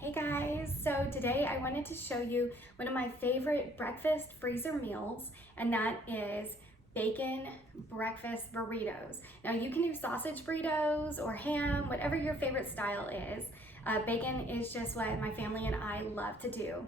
Hey guys, so today I wanted to show you one of my favorite breakfast freezer meals, and that is bacon breakfast burritos. Now you can do sausage burritos or ham, whatever your favorite style is. Bacon is just what my family and I love to do.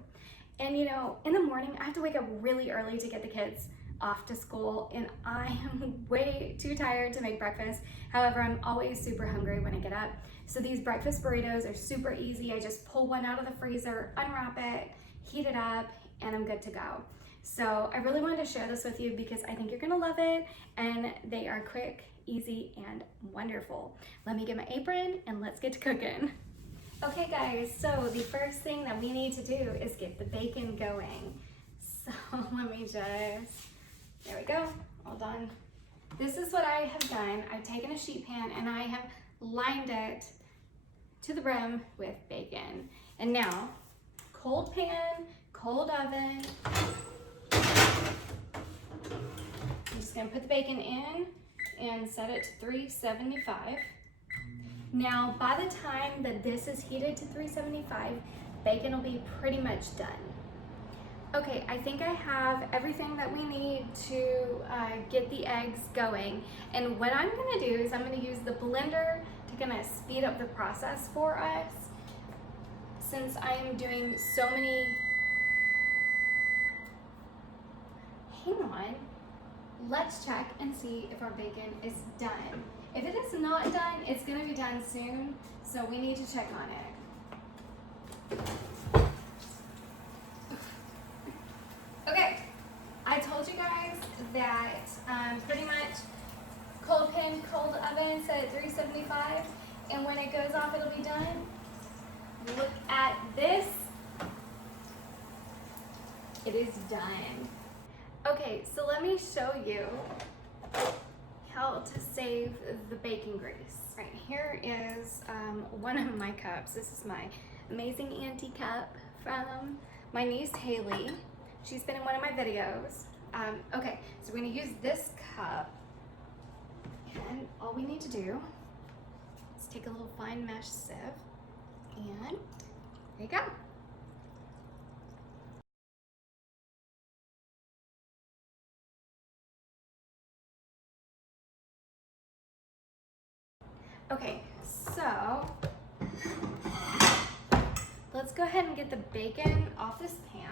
And you know, in the morning I have to wake up really early to get the kids off to school, and I am way too tired to make breakfast. However, I'm always super hungry when I get up. So these breakfast burritos are super easy. I just pull one out of the freezer, unwrap it, heat it up, and I'm good to go. So I really wanted to share this with you because I think you're gonna love it, and they are quick, easy, and wonderful. Let me get my apron and let's get to cooking. Okay guys, so the first thing that we need to do is get the bacon going. So let me just, there we go, all done. This is what I have done. I've taken a sheet pan and I have lined it to the brim with bacon. And now, cold pan, cold oven. I'm just gonna put the bacon in and set it to 375. Now, by the time that this is heated to 375, bacon will be pretty much done. Okay, I think I have everything that we need to get the eggs going. And what I'm gonna do is I'm gonna use the blender to kind of speed up the process for us. Since I am doing so many, hang on, let's check and see if our bacon is done. If it is not done, it's gonna be done soon, so we need to check on it. Okay, I told you guys that pretty much cold pan, cold oven set at 375, and when it goes off, it'll be done. Look at this. It is done. Okay, so let me show you how to save the bacon grease. Right, here is one of my cups. This is my amazing auntie cup from my niece Haley. She's been in one of my videos. Okay, so we're gonna use this cup, and all we need to do is take a little fine mesh sieve, and there you go. Okay, so let's go ahead and get the bacon off this pan.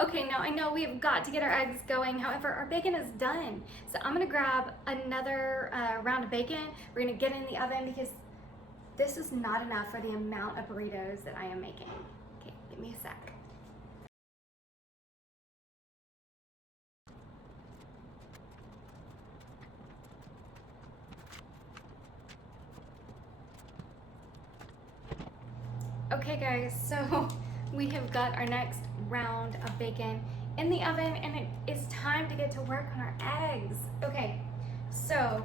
Okay, now I know we've got to get our eggs going. However, our bacon is done. So I'm gonna grab another round of bacon. We're gonna get in the oven because this is not enough for the amount of burritos that I am making. Okay, give me a sec. Okay guys, so we have got our next round of bacon in the oven, and it is time to get to work on our eggs. Okay, so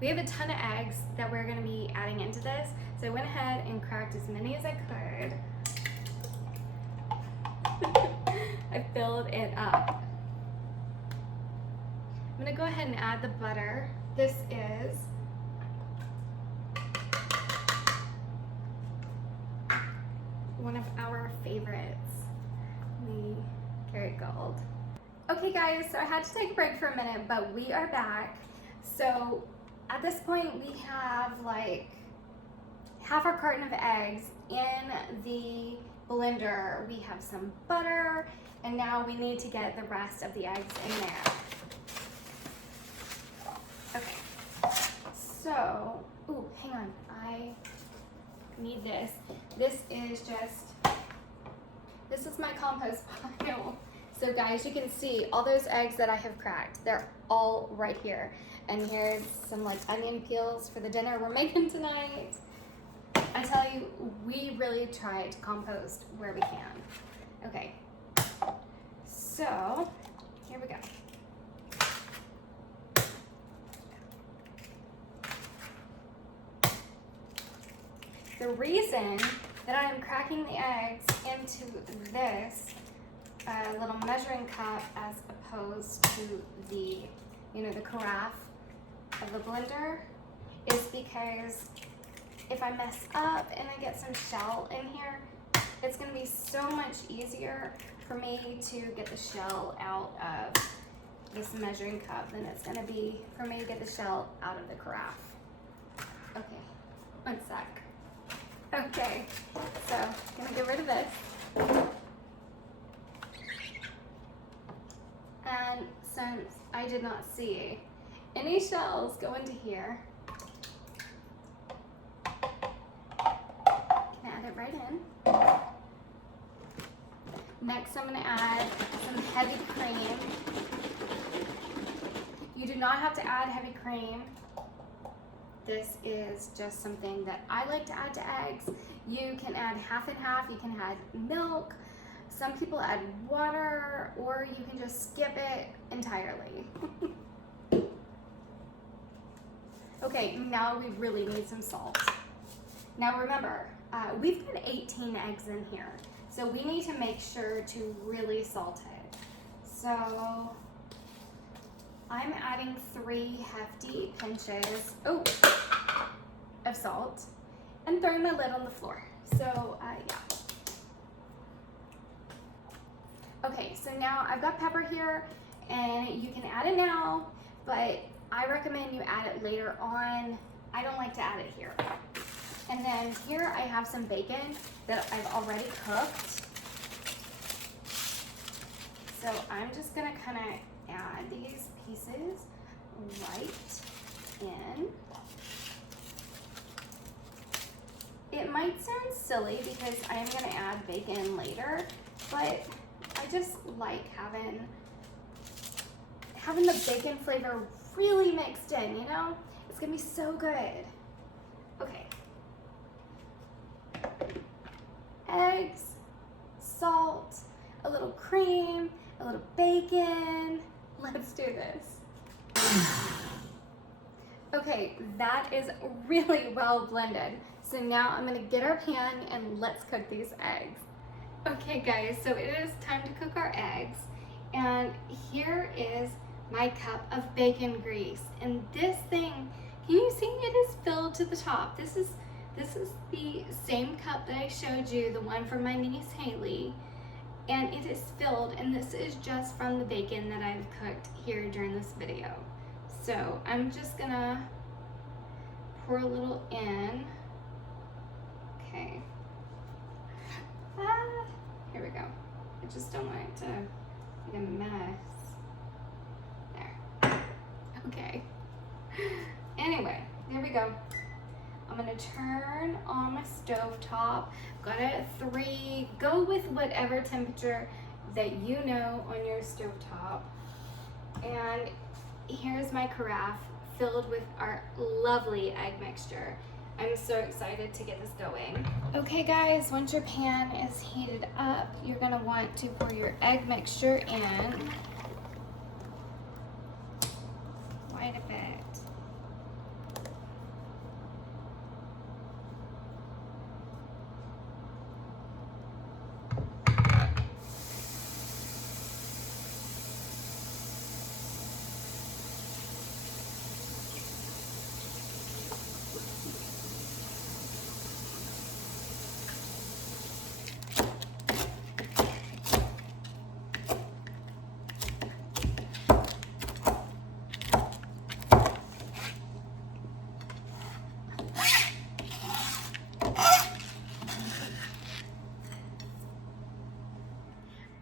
we have a ton of eggs that we're gonna be adding into this. So I went ahead and cracked as many as I could. I filled it up. I'm gonna go ahead and add the butter. This is one of our favorites, the carrot gold. Okay guys, so I had to take a break for a minute, but we are back. So at this point we have like half our carton of eggs in the blender. We have some butter, and now we need to get the rest of the eggs in there. Okay, so, ooh, hang on, I need this. This is my compost pile. So guys, you can see all those eggs that I have cracked. They're all right here. And here's some like onion peels for the dinner we're making tonight. I tell you, we really try to compost where we can. Okay, so here we go. The reason that I am cracking the eggs into this little measuring cup as opposed to the, you know, the carafe of the blender is because if I mess up and I get some shell in here, it's gonna be so much easier for me to get the shell out of this measuring cup than it's gonna be for me to get the shell out of the carafe. Okay, one sec. Okay, so I'm gonna get rid of this. And since I did not see any shells go into here, can add it right in. Next, I'm gonna add some heavy cream. You do not have to add heavy cream. This is just something that I like to add to eggs. You can add half and half, you can add milk. Some people add water, or you can just skip it entirely. Okay, now we really need some salt. Now remember, we've got 18 eggs in here, so we need to make sure to really salt it. So I'm adding 3 hefty pinches of salt and throwing my lid on the floor. So yeah. Okay, so now I've got pepper here, and you can add it now, but I recommend you add it later on. I don't like to add it here. And then here I have some bacon that I've already cooked. So I'm just gonna kind of add these pieces right in. It might sound silly because I am gonna add bacon later, but I just like having the bacon flavor really mixed in, you know? It's gonna be so good. Okay. Eggs, salt, a little cream, a little bacon. Let's do this. Okay, that is really well blended. So now I'm gonna get our pan and let's cook these eggs. Okay guys, so it is time to cook our eggs. And here is my cup of bacon grease. And this thing, can you see it is filled to the top? This is the same cup that I showed you, the one from my niece Haley. And it is filled, and this is just from the bacon that I've cooked here during this video. So I'm just gonna pour a little in. Okay. Here we go. I just don't want it to be a mess. There. Okay. Anyway, there we go. I'm gonna turn on my stove top. Got it at 3. Go with whatever temperature that you know on your stove top. And here's my carafe filled with our lovely egg mixture. I'm so excited to get this going. Okay guys, once your pan is heated up, you're gonna want to pour your egg mixture in. Quite a bit.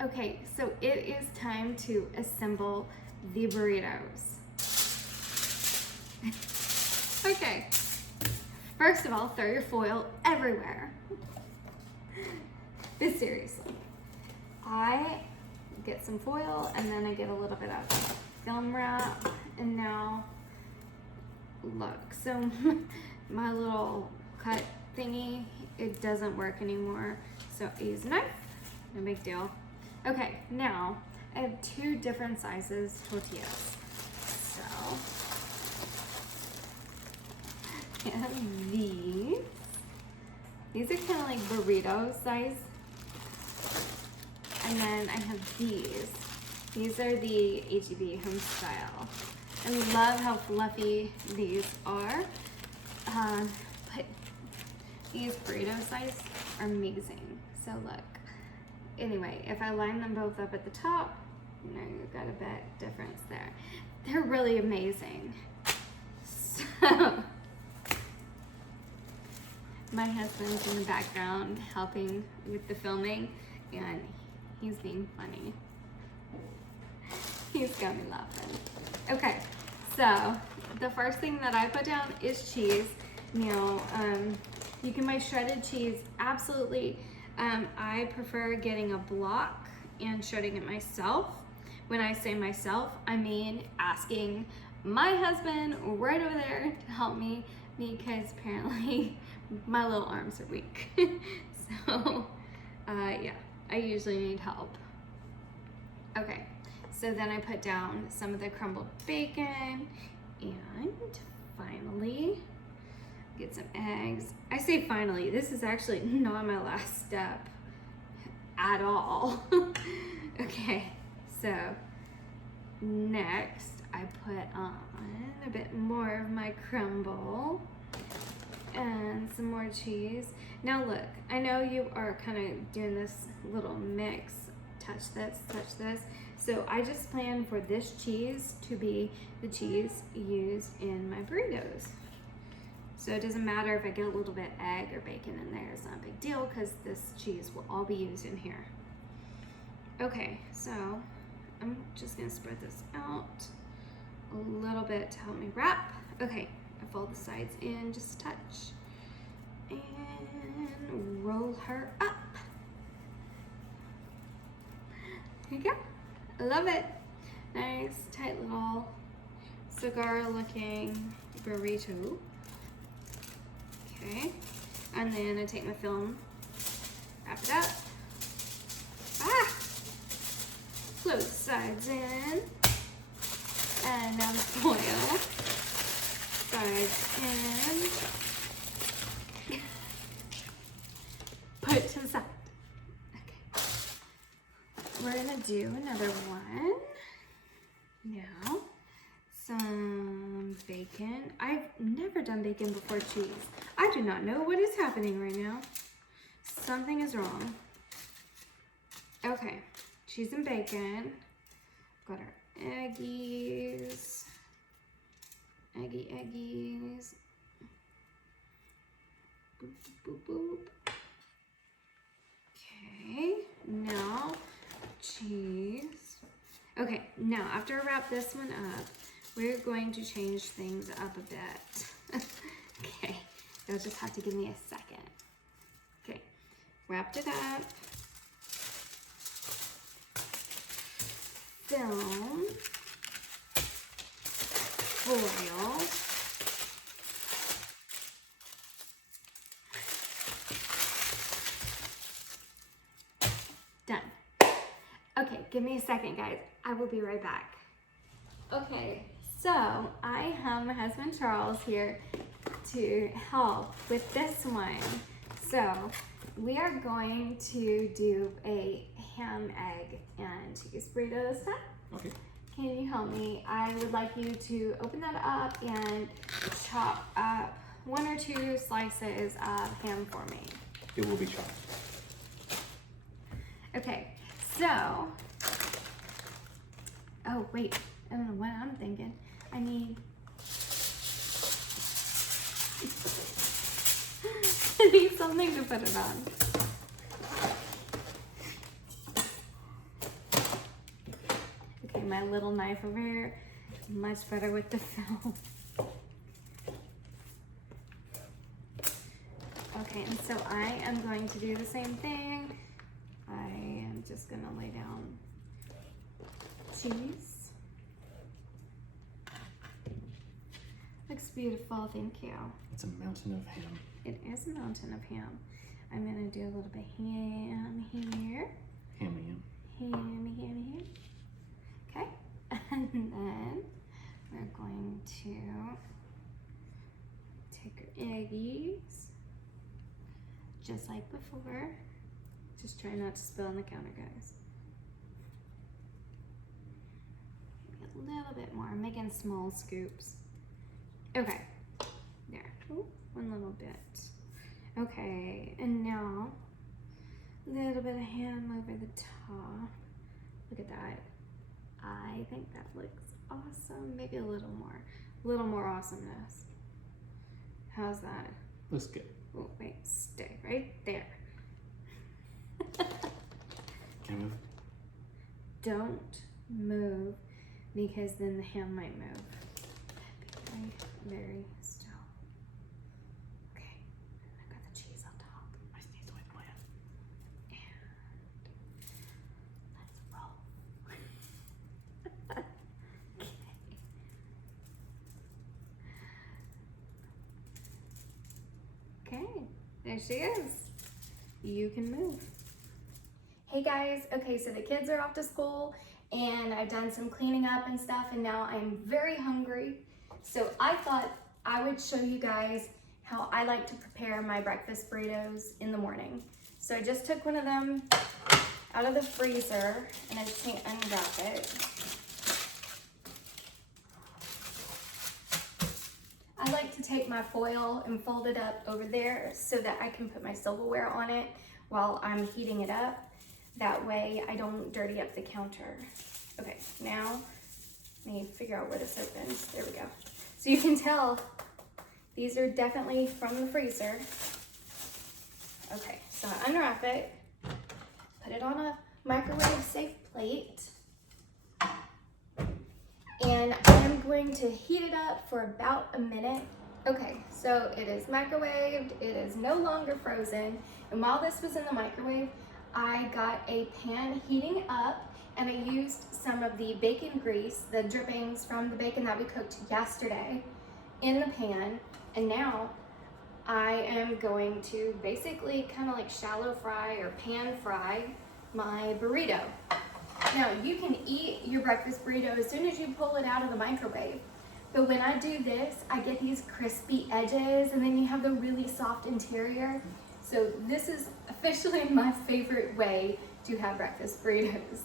Okay, so it is time to assemble the burritos. Okay, first of all, throw your foil everywhere. But seriously, I get some foil and then I get a little bit of film wrap, and now look, so my little cut thingy, it doesn't work anymore. So I use a knife, no big deal. Okay, now I have 2 different sizes tortillas. So I have these. These are kind of like burrito size. And then I have these. These are the HEB home style. I love how fluffy these are. But these burrito slices are amazing. So look. Anyway, if I line them both up at the top, you know, you've got a big difference there. They're really amazing. So, my husband's in the background helping with the filming, and he's being funny. He's got me laughing. Okay, so the first thing that I put down is cheese. Now, you can buy shredded cheese, absolutely. I prefer getting a block and shredding it myself. When I say myself, I mean asking my husband right over there to help me, because apparently my little arms are weak. So, yeah, I usually need help. Okay, so then I put down some of the crumbled bacon, and finally, get some eggs. I say finally, this is actually not my last step at all. Okay, so next I put on a bit more of my crumble and some more cheese. Now look, I know you are kind of doing this little mix, touch this, so I just plan for this cheese to be the cheese used in my burritos. So it doesn't matter if I get a little bit egg or bacon in there, it's not a big deal because this cheese will all be used in here. Okay, so I'm just gonna spread this out a little bit to help me wrap. Okay, I fold the sides in just a touch and roll her up. There you go, I love it. Nice, tight little cigar looking burrito. Okay, and then I take my film, wrap it up. Close the sides in, and now the foil. Sides in. Put it to the side. Okay. We're gonna do another one. Now, some bacon. I've never done bacon before cheese. I do not know what is happening right now. Something is wrong. Okay, cheese and bacon. Got our eggies. Eggies. Boop, boop, boop. Okay, now cheese. Okay, now after I wrap this one up, we're going to change things up a bit. Okay, you'll just have to give me a second. Okay, wrapped it up. Film. Foil. Done. Okay, give me a second, guys. I will be right back. Okay, so I have my husband Charles here to help with this one. So we are going to do a ham, egg, and cheese burrito this time. Okay. Can you help me? I would like you to open that up and chop up 1 or 2 slices of ham for me. It will be chopped. Okay, so, oh wait, I don't know what I'm thinking. I need, I need something to put it on. Okay, my little knife over here, much better with the film. Okay, and so I am going to do the same thing. I am just gonna lay down cheese. Looks beautiful, thank you. It's a mountain of ham. It is a mountain of ham. I'm gonna do a little bit ham here. Hammy ham. Ham. Okay, and then we're going to take our eggies, just like before. Just try not to spill on the counter, guys. Maybe a little bit more. I'm making small scoops. Okay, there. Ooh, one little bit. Okay, and now a little bit of ham over the top. Look at that. I think that looks awesome. Maybe a little more awesomeness. How's that? Looks good. Oh, wait, stay right there. Can I move? Don't move, because then the ham might move. Be very, very still. Okay, I got the cheese on top. I just need to wait my hand. And let's roll. Okay, there she is. You can move. Hey guys, okay, so the kids are off to school and I've done some cleaning up and stuff, and now I'm very hungry. So I thought I would show you guys how I like to prepare my breakfast burritos in the morning. So I just took one of them out of the freezer and I just can't unwrap it. I like to take my foil and fold it up over there so that I can put my silverware on it while I'm heating it up. That way I don't dirty up the counter. Okay, now let me figure out where this opens. There we go. So you can tell these are definitely from the freezer. Okay, so I unwrap it, put it on a microwave safe plate, and I'm going to heat it up for about a minute. Okay, so it is microwaved, it is no longer frozen, and while this was in the microwave, I got a pan heating up and I used some of the bacon grease, the drippings from the bacon that we cooked yesterday, in the pan. And now I am going to basically kind of like shallow fry or pan fry my burrito. Now you can eat your breakfast burrito as soon as you pull it out of the microwave. But when I do this, I get these crispy edges and then you have the really soft interior. So this is officially my favorite way to have breakfast burritos.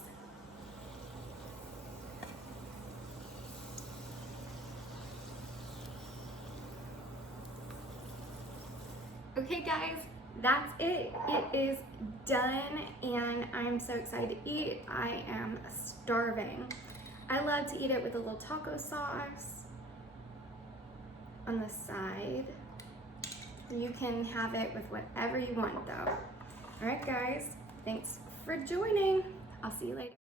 Okay guys, that's it. It is done and I'm so excited to eat. I am starving. I love to eat it with a little taco sauce on the side. You can have it with whatever you want though. All right guys, thanks for joining. I'll see you later.